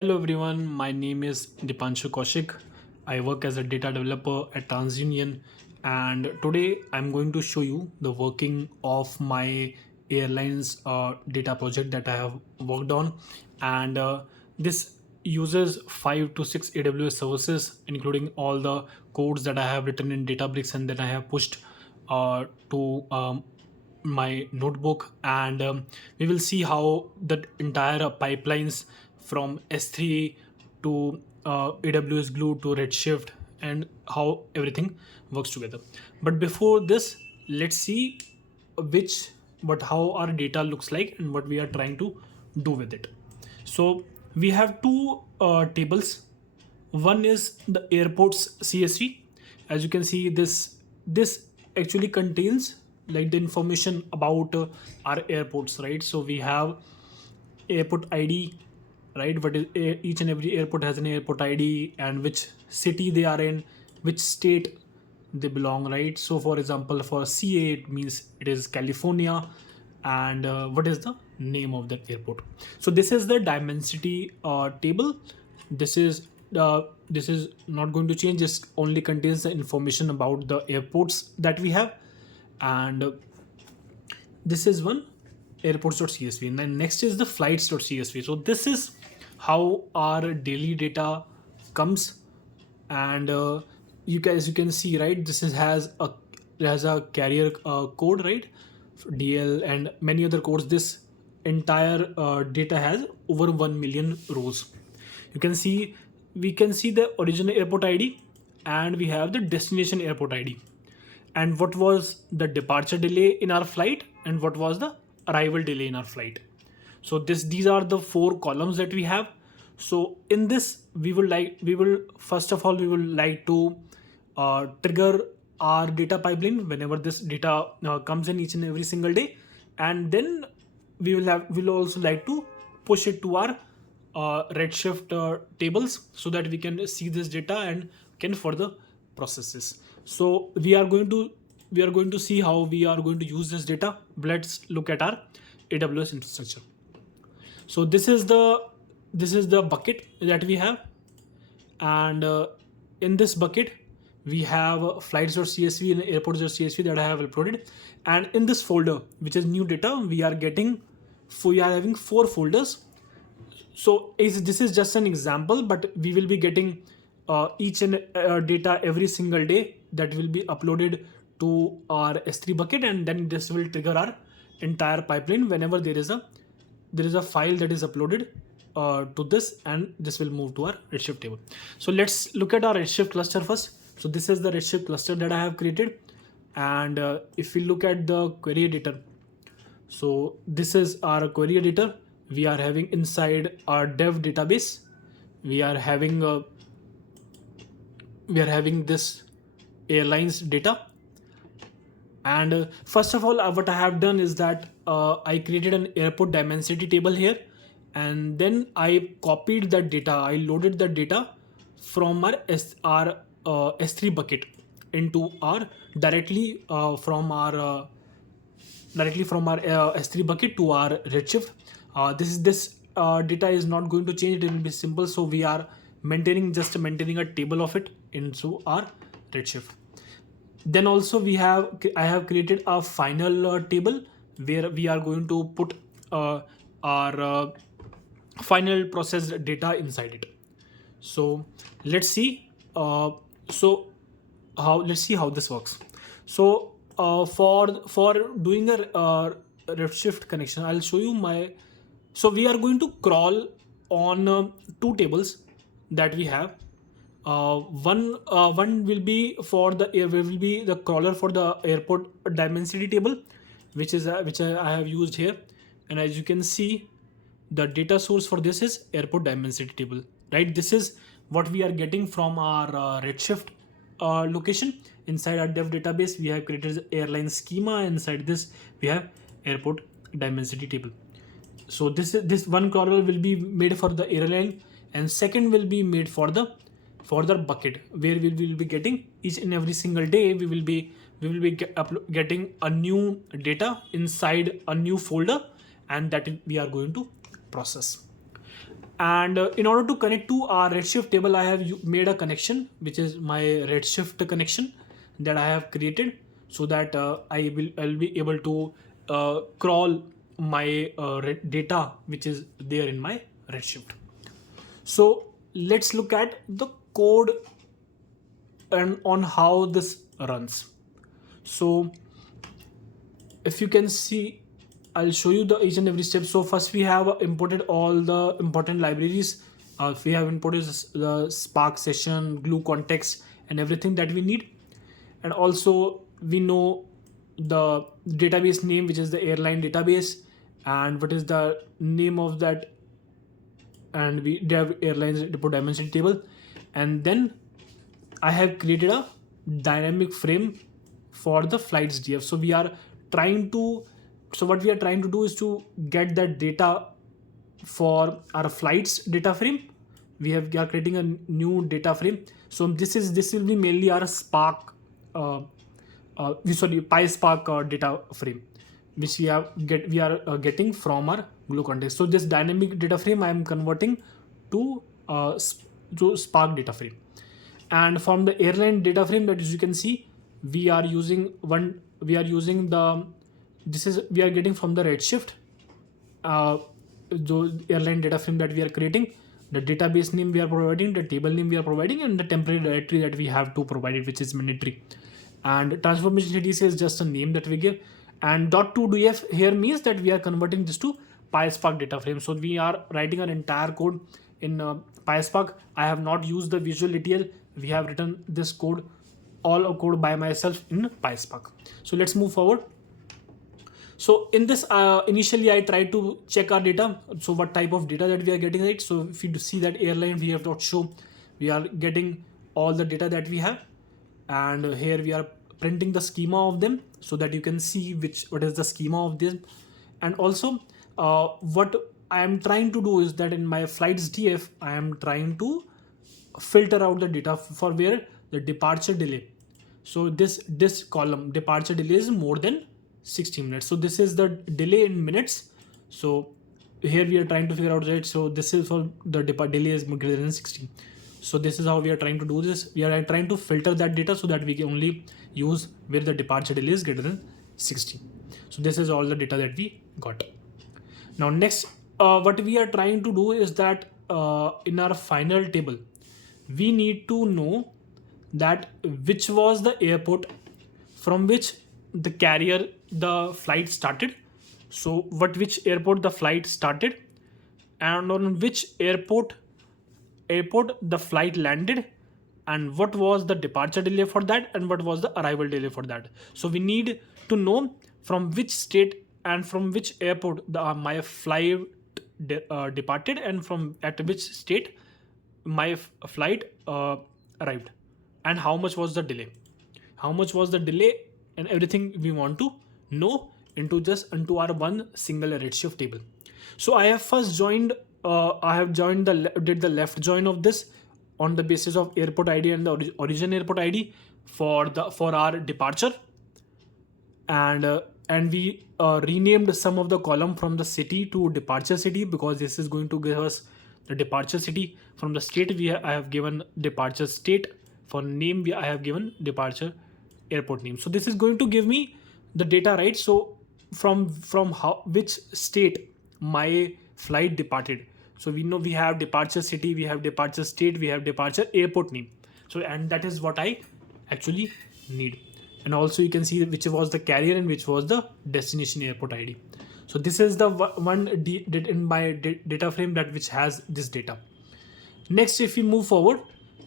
Hello everyone, my name is Dipanshu Kaushik. I work as a data developer at TransUnion, and today I'm going to show you the working of my airlines data project that I have worked on. And this uses 5 to 6 AWS services, including all the codes that I have written in Databricks and then I have pushed to my notebook. And we will see how the entire pipelines from S3 to AWS Glue to Redshift and how everything works together. But before this, let's see which but how our data looks like and what we are trying to do with it. So we have two tables. One is the airport's CSV. As you can see, this actually contains like the information about our airports, right? So we have airport ID, right? But each and every airport has an airport ID and which city they are in, which state they belong, right? So for example, for CA it means it is California, and what is the name of that airport. So this is the dimensity table. This is uh, this is not going to change. This only contains the information about the airports that we have. And this is one airports.csv, and then next is the flights.csv. So this is how our daily data comes. And you can see, right, this is has a carrier code, right? DL and many other codes. This entire data has over 1 million rows. You can see, we can see the original airport ID, and we have the destination airport ID, and what was the departure delay in our flight and what was the arrival delay in our flight. So these are the four columns that we have. So in this, we will first of all we will like to trigger our data pipeline whenever this data comes in each and every single day. And then we'll also like to push it to our Redshift tables so that we can see this data and can further process this. So we are going to see how we are going to use this data. Let's look at our AWS infrastructure. So this is the bucket that we have. And in this bucket we have flights.csv and airports.csv that I have uploaded. And in this folder, which is new data, we are having four folders. So this is just an example, but we will be getting each and data every single day that will be uploaded to our S3 bucket, and then this will trigger our entire pipeline whenever there is a file that is uploaded to this, and this will move to our Redshift table. So let's look at our Redshift cluster first. So this is the Redshift cluster that I have created. And if we look at the query editor, so this is our query editor. We are having inside our dev database, we are having this airlines data. And first of all, what I have done is that I created an airport dimensity table here, and then I copied that data. I loaded the data from our S3 bucket into our directly from our S3 bucket to our Redshift. This data is not going to change. It will be simple. So we are maintaining a table of it into our Redshift. Then also I have created a final table where we are going to put our final processed data inside it. So let's see. Let's see how this works. So for doing a Redshift connection, I'll show you my. So we are going to crawl on two tables that we have. One will be for the will be the crawler for the airport dimensity table, which I have used here. And as you can see, the data source for this is airport dimensity table, right? This is what we are getting from our Redshift location. Inside our dev database, we have created the airline schema. Inside this, we have airport dimensity table. So this one crawler will be made for the airline, and second will be made for the bucket, where we will be getting each and every single day. We will be getting a new data inside a new folder, and that we are going to process. And in order to connect to our Redshift table, I have made a connection, which is my Redshift connection that I have created, so that I'll be able to crawl my data which is there in my Redshift. So let's look at the code and on how this runs. So if you can see, I'll show you the each and every step. So first we have imported all the important libraries. We have imported the Spark session, glue context, and everything that we need. And also we know the database name, which is the airline database, and what is the name of that, and we have airlines report dimension table. And then I have created a dynamic frame for the flights DF. So what we are trying to do is to get that data for our flights data frame. We are creating a new data frame. So this will be mainly our Spark PySpark data frame, which we are getting from our glue context. So this dynamic data frame I am converting to Spark data frame. And from the airline data frame, that as you can see, we are getting from the Redshift the airline data frame that we are creating, the database name we are providing, the table name we are providing, and the temporary directory that we have to provide it, which is mandatory. And transformation etc is just a name that we give. And .2df here means that we are converting this to PySpark data frame. So we are writing an entire code in PySpark. I have not used the visual ETL. We have written this code, all code by myself in PySpark. So let's move forward. So in this, initially I tried to check our data. So what type of data that we are getting, right? So if you see that airline, we have dot show, we are getting all the data that we have. And here we are printing the schema of them so that you can see what is the schema of them. And also what I am trying to do is that in my flights DF, I am trying to filter out the data for where the departure delay. So this column departure delay is more than 60 minutes. So this is the delay in minutes. So here we are trying to figure out, right? So this is for the delay is greater than 60. So this is how we are trying to do this. We are trying to filter that data so that we can only use where the departure delay is greater than 60. So this is all the data that we got. Now next, what we are trying to do is that in our final table, we need to know that which was the airport from which the flight started. So which airport the flight started, and on which airport the flight landed, and what was the departure delay for that, and what was the arrival delay for that. So we need to know from which state and from which airport my flight departed, and from at which state my flight arrived, and how much was the delay, and everything we want to know into our one single Redshift table. So I have first joined did the left join of this on the basis of airport ID and the origin airport ID for our departure, and we renamed some of the column from the city to departure city, because this is going to give us the departure city. From the state I have given departure state. For name I have given departure airport name. So this is going to give me the data, right? So from which state my flight departed. So we know we have departure city, we have departure state, we have departure airport name. So, and that is what I actually need. And also you can see which was the carrier and which was the destination airport ID. So this is the one in my data frame that which has this data. Next, if we move forward,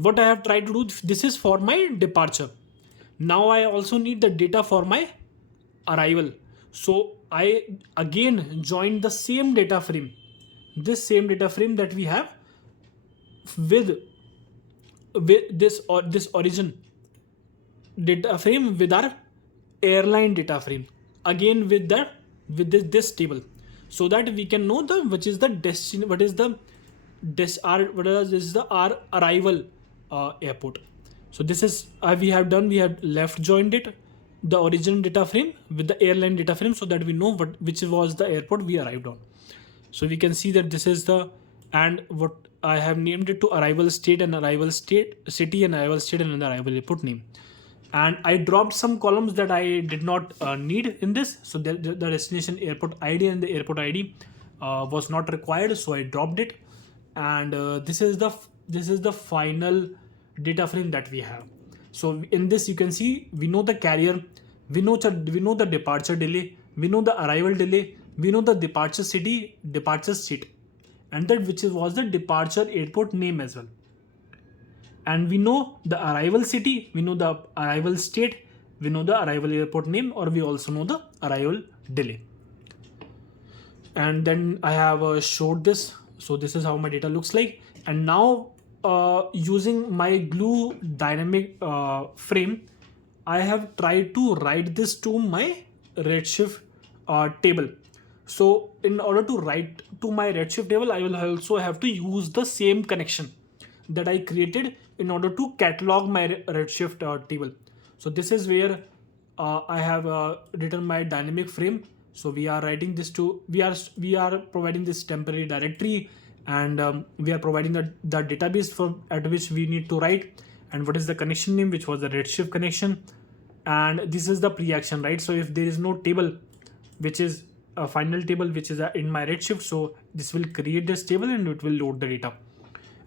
what I have tried to do, this is for my departure. Now I also need the data for my arrival. So I again joined the same data frame, this same data frame that we have with this origin data frame with our airline data frame, again with this table, so that we can know which is the destination, what is the our arrival airport. So this is we have left joined it, the origin data frame with the airline data frame, so that we know which was the airport we arrived on. So we can see that this is the and what I have named it to arrival state and arrival state city and arrival state and the arrival airport name. And I dropped some columns that I did not need in this. So the destination airport ID and the airport ID was not required, so I dropped it. And this is the final data frame that we have. So in this you can see we know the carrier, we know the departure delay, we know the arrival delay, we know the departure city, departure state, and that which was the departure airport name as well. And we know the arrival city, we know the arrival state, we know the arrival airport name, or we also know the arrival delay. And then I have showed this. So this is how my data looks like. And now using my glue dynamic frame, I have tried to write this to my redshift table. So in order to write to my redshift table, I will also have to use the same connection that I created in order to catalog my redshift table. So this is where I have written my dynamic frame. So we are writing this to, we are providing this temporary directory, and we are providing the database for at which we need to write, and what is the connection name, which was the redshift connection. And this is the pre-action, right? So if there is no table, which is a final table, which is in my redshift, so this will create this table and it will load the data.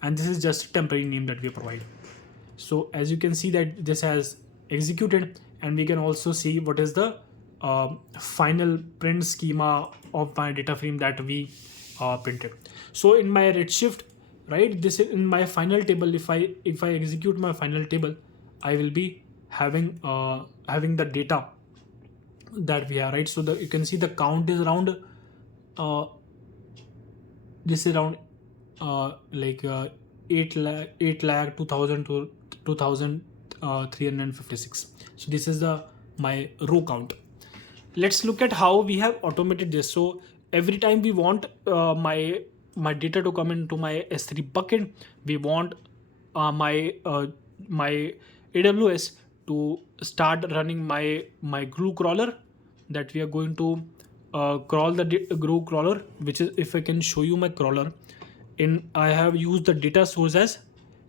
And this is just a temporary name that we provide. So as you can see that this has executed, and we can also see what is the final print schema of my data frame that we printed. So in my redshift, right, this is in my final table. If I execute my final table, I will be having the data that we have, right? So you can see the count is around this is around 8 lakh 2000 to 2356. So this is my row count. Let's look at how we have automated this. So every time we want my data to come into my S3 bucket, we want my AWS to start running my glue crawler, that we are going to crawl the glue crawler, which is, if I can show you my crawler, I have used the data source as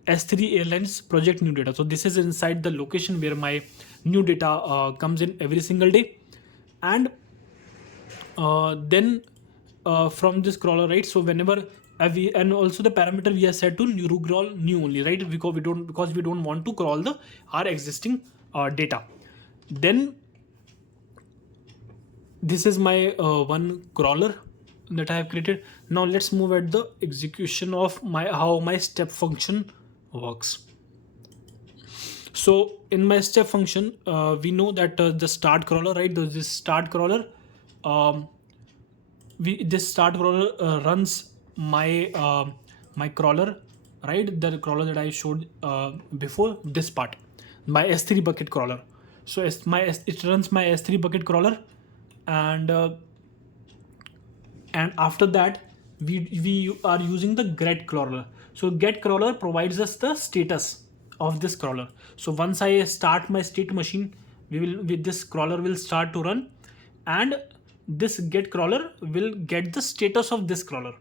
S3 Airlines project new data. So this is inside the location where my new data comes in every single day. And then from this crawler, right? So whenever and also the parameter we have set to new crawl new only, right? Because we don't want to crawl our existing data. Then this is my one crawler that I have created. Now let's move at the execution of how my step function works. So in my step function, we know that the start crawler, right? This start crawler, this start crawler runs my my crawler, right? The crawler that I showed before, this part, my S3 bucket crawler. So it runs my S3 bucket crawler, and after that we are using the get crawler. So get crawler provides us the status of this crawler. So once I start my state machine, this crawler will start to run, and this get crawler will get the status of this crawler.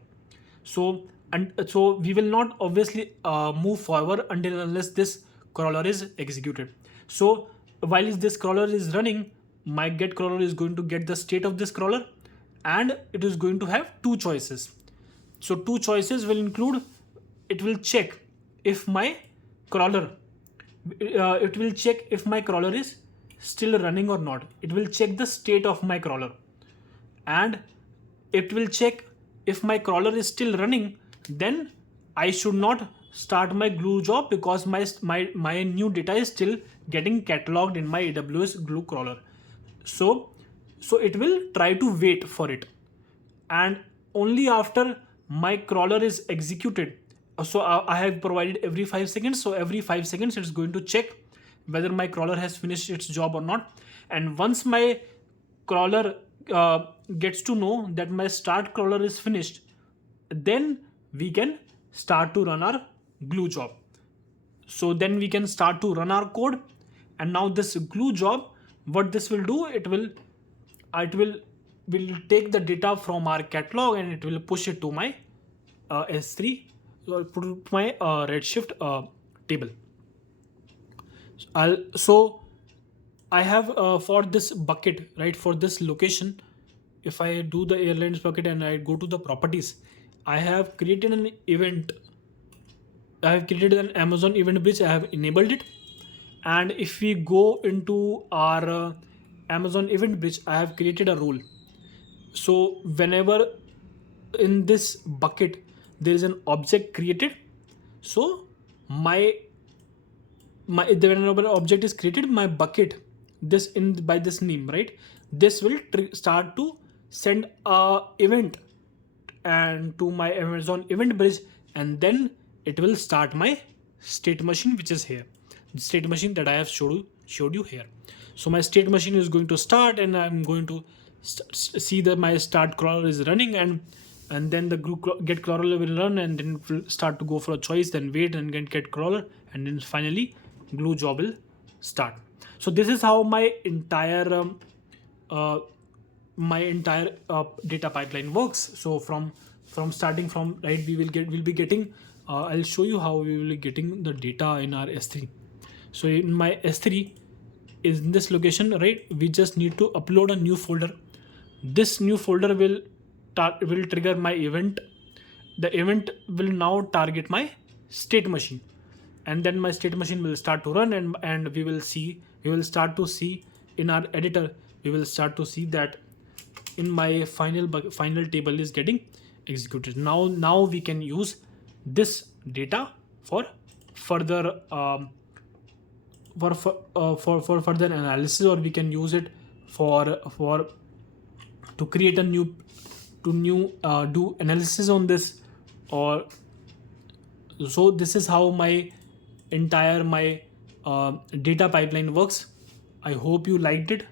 So we will not obviously move forward until unless this crawler is executed. So while this crawler is running, my get crawler is going to get the state of this crawler, and it is going to have two choices. So two choices will include, it will check if my crawler is still running or not. It will check the state of my crawler, and it will check if my crawler is still running, then I should not start my glue job, because my new data is still getting cataloged in my AWS glue crawler. So it will try to wait for it, and only after my crawler is executed. So I have provided every 5 seconds. So every 5 seconds it's going to check whether my crawler has finished its job or not. And once my crawler gets to know that my start crawler is finished, then we can start to run our glue job. So then we can start to run our code. And now this glue job, what this will do, it will take the data from our catalog and it will push it to my S3, to my Redshift table. So I have for this bucket, right, for this location, if I do the airlines bucket and I go to the properties, I have created an event. I have created an Amazon event bridge. I have enabled it. And if we go into our Amazon event bridge, I have created a rule. So whenever in this bucket there is an object created, so my whenever object is created, my bucket, this in by this name, right, this will start to send a event and to my Amazon event bridge, and then it will start my state machine, which is here, the state machine that I have showed you here. So my state machine is going to start, and I'm going to see that my start crawler is running, and then the group get crawler will run, and then it will start to go for a choice, then wait and get crawler, and then finally glue job will start. So this is how my entire uh, data pipeline works. So from starting from, right, we'll be getting I'll show you how we will be getting the data in our S3. So in my S3 is in this location, right, we just need to upload a new folder. This new folder will trigger my event. The event will now target my state machine, and then my state machine will start to run, and we will start to see in our editor, we will start to see that in my final table is getting executed. Now we can use this data for further for further analysis, or we can use it for to create a new do analysis on this. Or so this is how my entire data pipeline works. I hope you liked it.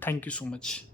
Thank you so much.